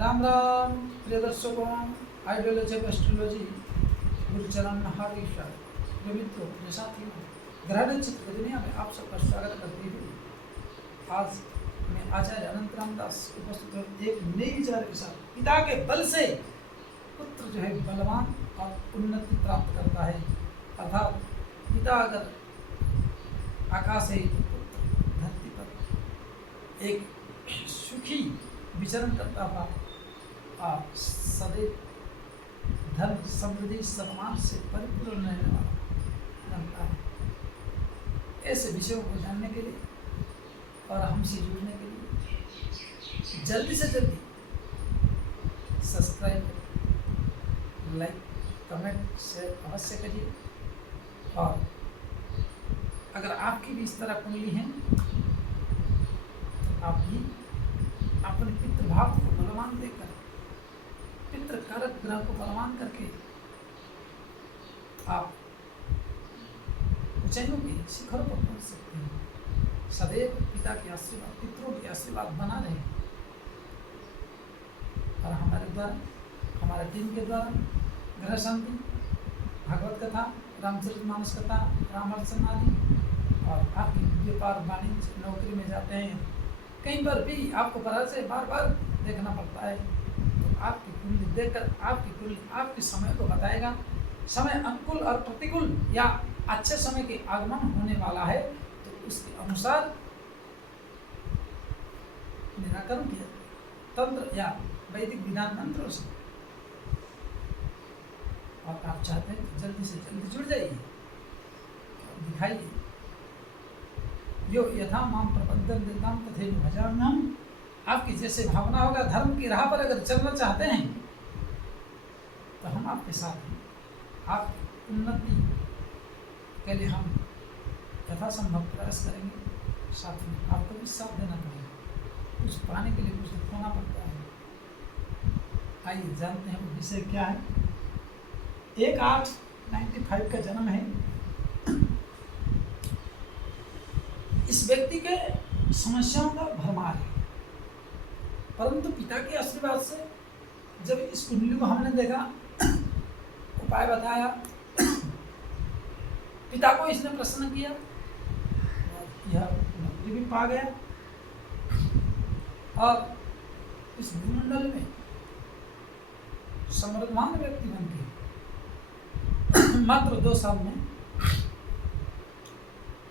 राम राम प्रिय दर्शकों, ideology of astrology Gurucharan में हार्दिक स्वागत। प्रिय मित्रों, मेरे साथियों, ग्रह नक्षत्र की दुनिया में आप सबका स्वागत करते हुए आज मैं आचार्य अनंत रामदास उपस्थित हूं एक नई विचार के साथ। पिता के बल से पुत्र जो है बलवान और उन्नति प्राप्त करता है, अर्थात पिता अगर आकाश है तो पुत्र धरती पर एक सुखी विचरण करता हुआ सदैव धन समृद्धि सम्मान से परिपूर्ण रहने वाला बनता है। ऐसे विषयों को जानने के लिए और हमसे जुड़ने के लिए जल्दी से जल्दी सब्सक्राइब, लाइक, कमेंट, शेयर अवश्य करिए। और अगर आपकी भी इस तरह कुंडली है तो आप भी अपने पितृ भाव को बलवान देकर, पितृ कारक ग्रह को बलवान करके आप ऊंचाइयों के शिखरों पर पहुंच सकते हैं। सदैव पिता के आशीर्वाद, पितरों के आशीर्वाद बना रहे और हमारे द्वारा, हमारे टीम के द्वारा ग्रह शांति, भागवत कथा, रामचरितमानस कथा, रामायण आदि, और आपकी व्यापार वाणिज्य नौकरी में जाते हैं, कहीं पर भी आपको पराजय बार बार देखना पड़ता है, तो आपकी कुंडली देखकर आपकी कुंडली आपके समय को बताएगा। समय अनुकूल और प्रतिकूल या अच्छे समय के आगमन होने वाला है तो उसके अनुसार निराकरण किया तंत्र या वैदिक विधान मंत्रों से। और आप चाहते हैं तो जल्दी से जल्दी जुड़ जाइए, दिखाइए। यो यथा माम प्रपद्यं देताम तथैव भजाम्यहम्। आपकी जैसे भावना होगा, धर्म की राह पर अगर चलना चाहते हैं तो हम आपके साथ हैं। आपकी उन्नति के लिए हम यथासंभव प्रयास करेंगे। साथ में आपको भी साथ देना पड़ेगा, कुछ पाने के लिए कुछ तो खोना पड़ता है। आइए जानते हैं वो विषय क्या है। 1/8/95 का जन्म है। इस व्यक्ति के समस्याओं का भरमार है, परंतु पिता के आशीर्वाद से जब इस कुंडली को हमने देखा, उपाय बताया, पिता को इसने प्रसन्न किया, यह नौकरी भी पा गया और इस भूमंडल में समृद्धवान व्यक्ति बन के मात्र 2 साल में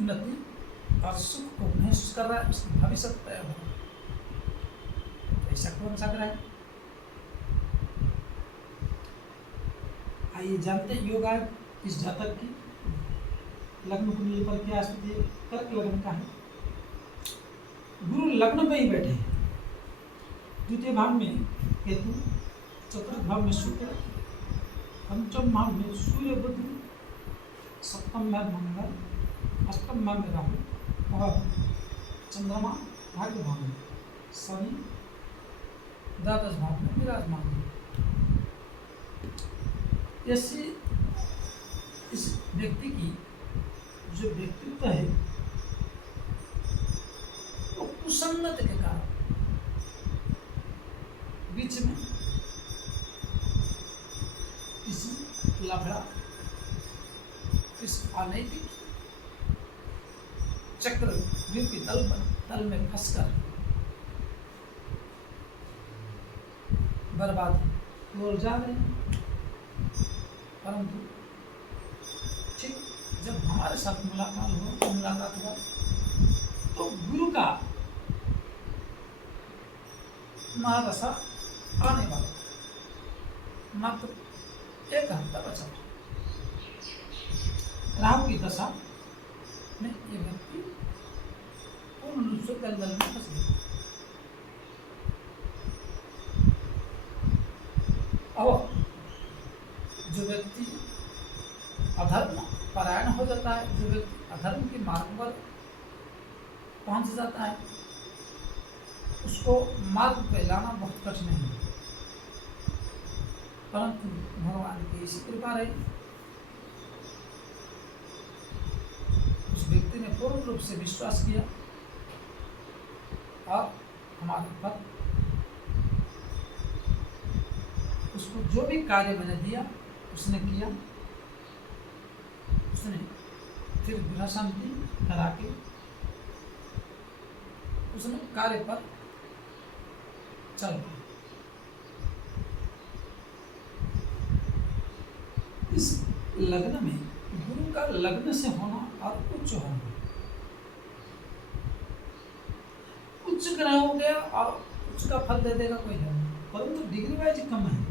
उन्नति और सुख को महसूस कर रहा है। उसकी भविष्य तय हो रहा है। ऐसा कौन सा ग्रह है? आइए जानते हैं योग आयोग इस जातक की लग्न कुंडली पर क्या स्थिति है। कर्क लग्न का है, गुरु लग्न में ही बैठे हैं। द्वितीय भाव में केतु, चतुर्थ भाव में शुक्र, पंचम भाव में सूर्य बुध, सप्तम भाव में मंगल, अष्टम भाव में राहु और चंद्रमा भाग्य भाव में, शनि द्वादश भाव में विराजमान है। ऐसी इस व्यक्ति की जो व्यक्तित्व है वो कुसंगत के कारण बीच में किसी लफड़ा, इस अनैतिक चक्र रूपी दल में फंसकर बर्बादी की ओर जा रहे हैं। परंतु ठीक जब हमारे साथ मुलाकात हुआ तो गुरु का महादशा आने वाला मात्र 1 हफ्ता बचा था। राहु की दशा में ये व्यक्ति पूर्ण रूप से दलदल में फंस गया। और जो व्यक्ति अधर्म परायण हो जाता है, जो व्यक्ति अधर्म के मार्ग पर पहुंच जाता है, उसको मार्ग पे लाना बहुत कठिन है। परंतु भगवान की ऐसी कृपा रही, उस व्यक्ति ने पूर्ण रूप से विश्वास किया और हमारे पर तो जो भी कार्य मैंने दिया उसने किया, उसने फिर गृह शांति करा के उसने कार्य पर चल पड़ा। इस लग्न में गुरु का लग्न से होना और उच्च होना, उच्च ग्रह हो गया और उच्च का फल दे देगा कोई नहीं, परंतु डिग्री वाइज कम है।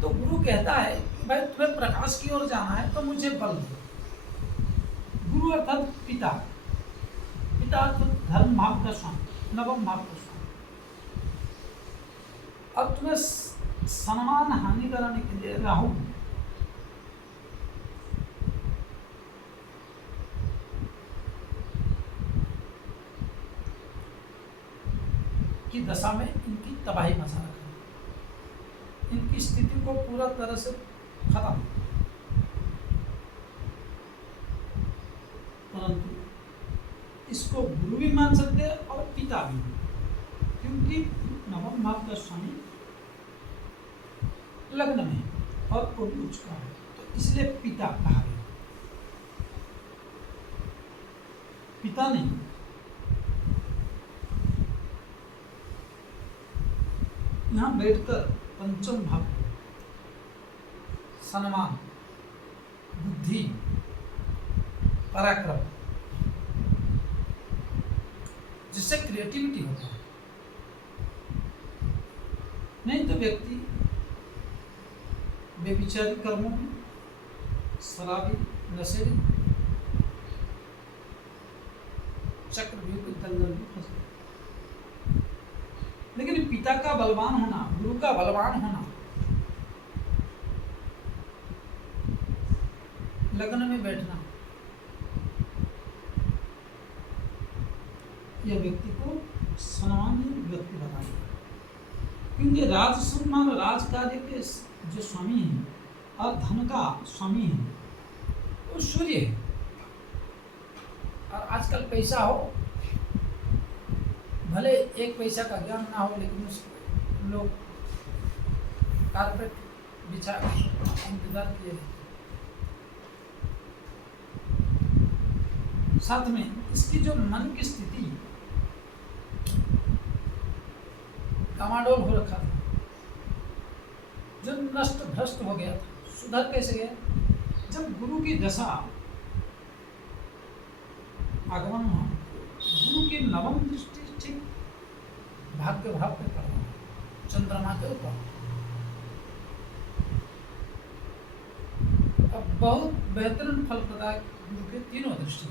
तो गुरु कहता है कि भाई तुम्हें प्रकाश की ओर जाना है तो मुझे बल दो। गुरु अर्थात पिता, पिता अर्थात धर्म भाव का स्वामी, नवम भाव का स्वामी। अब तुम्हें सम्मान हानि कराने के लिए राहु की दशा में इनकी तबाही मचा रखा, इनकी स्थिति को पूरा तरह से खत्म। परंतु इसको गुरु भी मान सकते हैं और पिता भी, क्योंकि नवम भाव का स्वामी लग्न में और उच्च का है, तो इसलिए पिता कहा गया। पिता नहीं, यहाँ बैठकर पंचम भाव सम्मान, बुद्धि, पराक्रम, जिससे क्रिएटिविटी होता है। नहीं तो व्यक्ति बेविचारी कर्मों में, शराबी, नशेड़ी, चक्रव्यूह के दलदल में फंस गया। लेकिन पिता का बलवान होना, गुरु का बलवान होना, लग्न में बैठना, यह व्यक्ति को सम्मानीय व्यक्ति बनाएगा। क्योंकि राज सम्मान, राज कार्य के जो स्वामी हैं और धन का स्वामी है वो सूर्य है। और आजकल पैसा हो, भले एक पैसा का ज्ञान ना हो, लेकिन उसको लोग कारपेट बिछा इंतजार किए रहते। साथ में इसकी जो मन की स्थिति डामाडोल हो रखा था, जो नष्ट भ्रष्ट हो गया था, सुधर कैसे गया? जब गुरु की दशा आगमन हुआ, गुरु की नवम दृष्टि ठीक भाग्य भाव पे पड़ रहा, चंद्रमा के ऊपर। अब बहुत बेहतरीन फल प्रदायक गुरु के तीनों दृष्टि,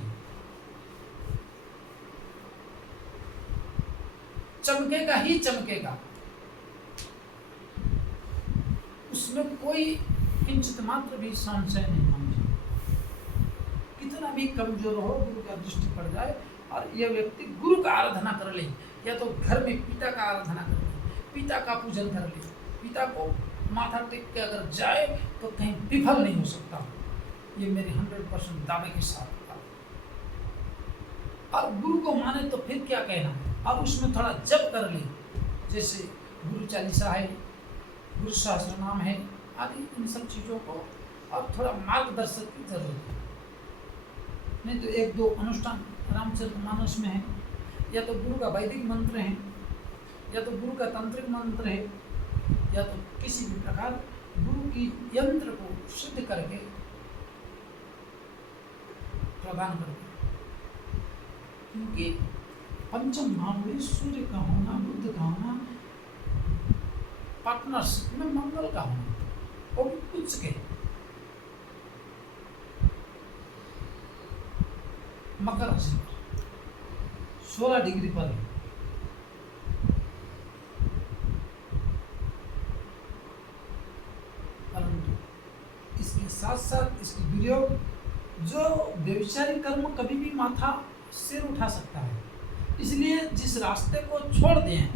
चमकेगा ही चमकेगा, उसमें कोई किंचित मात्र भी संशय नहीं होना चाहिए। कितना भी कमजोर हो, गुरु का दृष्टि पड़ जाए और यह व्यक्ति गुरु का आराधना कर ले, या तो घर में पिता का आराधना कर ले, पिता का पूजन कर ले, पिता को माथा टेक के अगर जाए तो कहीं विफल नहीं हो सकता। ये मेरे 100% दावे के साथ। और गुरु को माने तो फिर क्या कहना, और उसमें थोड़ा जप कर ले, जैसे गुरु चालीसा है, गुरु सहस्त्र नाम है आदि, इन सब चीज़ों को और थोड़ा मार्गदर्शक की जरूरत है। नहीं तो एक दो अनुष्ठान रामचरितमानस में है, या तो गुरु का वैदिक मंत्र है, या तो गुरु का तांत्रिक मंत्र है, या तो किसी भी प्रकार गुरु की यंत्र को सिद्ध करके प्रदान करके। क्योंकि पंचम भाव में सूर्य का होना, बुध का होना, पार्टनरशिप में मंगल का होना, वो भी उच्च के मकर राशि 16 डिग्री पर है। परंतु इसके साथ साथ इसकी वियोग, जो व्यभिचारी कर्म कभी भी माथा सिर उठा सकता है, इसलिए जिस रास्ते को छोड़ दिए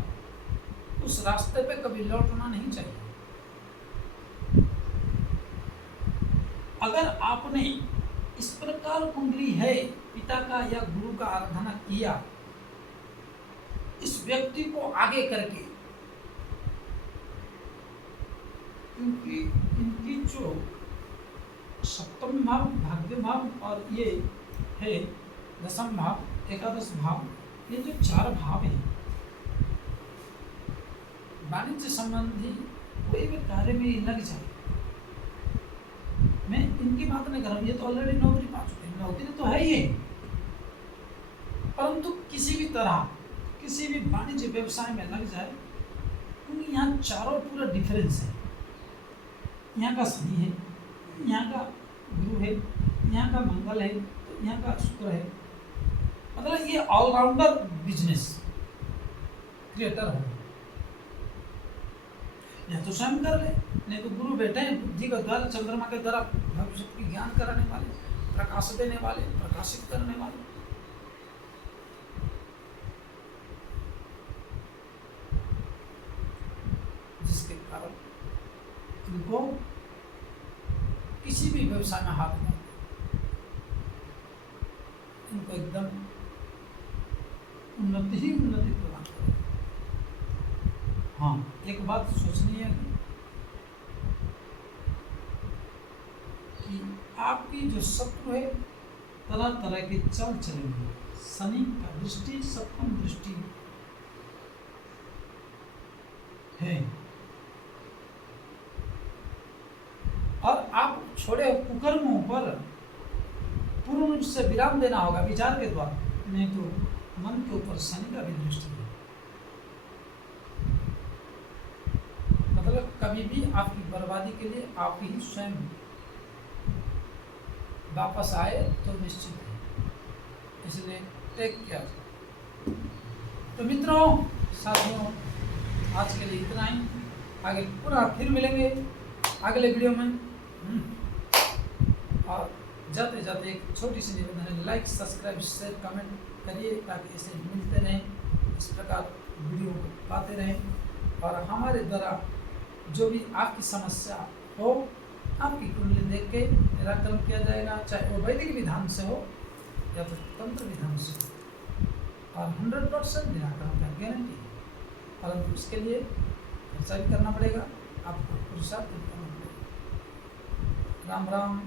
उस रास्ते पे कभी लौटना नहीं चाहिए। अगर आपने इस प्रकार कुंडली है, पिता का या गुरु का आराधना किया, इस व्यक्ति को आगे करके, क्योंकि इनकी जो सप्तम भाव, भाग्य भाव और ये है दशम भाव, एकादश भाव, ये जो 4 भाव हैं, वाणिज्य संबंधी कोई भी कार्य में लग जाए। मैं इनकी बात नहीं कर रहा हूँ, ये तो ऑलरेडी नौकरी पा चुके हैं, नौकरी तो है ही, परंतु किसी भी तरह किसी भी वाणिज्य व्यवसाय में लग जाए, क्योंकि यहाँ चारों पूरा डिफरेंस है। यहाँ का शनि है, यहाँ का गुरु है, यहाँ का मंगल है, तो यहाँ का शुक्र है, मतलब ये ऑलराउंडर बिजनेस क्रिएटर हो। या तो स्वयं कर ले, नहीं तो गुरु बैठे हैं बुद्धि का द्वारा, चंद्रमा के द्वारा भविष्य की ज्ञान कराने वाले, प्रकाश देने वाले, प्रकाशित करने वाले। जिसके कारण इनको किसी भी व्यवसाय में हाथ नहीं, इनको एकदम उन्नति ही उन्नति प्रदान करें। हाँ, एक बात सोचनी है कि आपकी जो शत्रु है तरह तरह के चल चलेंगे। शनि का दृष्टि सप्तम दृष्टि है, और आप छोड़े कुकर्मों पर पूर्ण रूप से विराम देना होगा विचार के द्वारा, नहीं तो मन के ऊपर शनि का भी दृष्टि है। मतलब कभी भी आपकी बर्बादी के लिए आप ही स्वयं वापस आए तो निश्चित है, इसलिए टेक केयर। तो मित्रों, साथियों, आज के लिए इतना ही। आगे पुनः फिर मिलेंगे अगले वीडियो में। और जाते जाते एक छोटी सी निवेदन है, लाइक, सब्सक्राइब, शेयर, कमेंट करिए ताकि इसे मिलते रहें, इस प्रकार वीडियो को पाते रहें। और हमारे द्वारा जो भी आपकी समस्या हो, आपकी कुंडली देख के निराकरण किया जाएगा, चाहे वो वैदिक विधान से हो या फिर तंत्र विधान से हो, और 100% निराकरण का गारंटी है। परंतु इसके लिए खर्चा भी करना पड़ेगा, आपको पुरुषार्थ भी करना पड़ेगा। राम राम।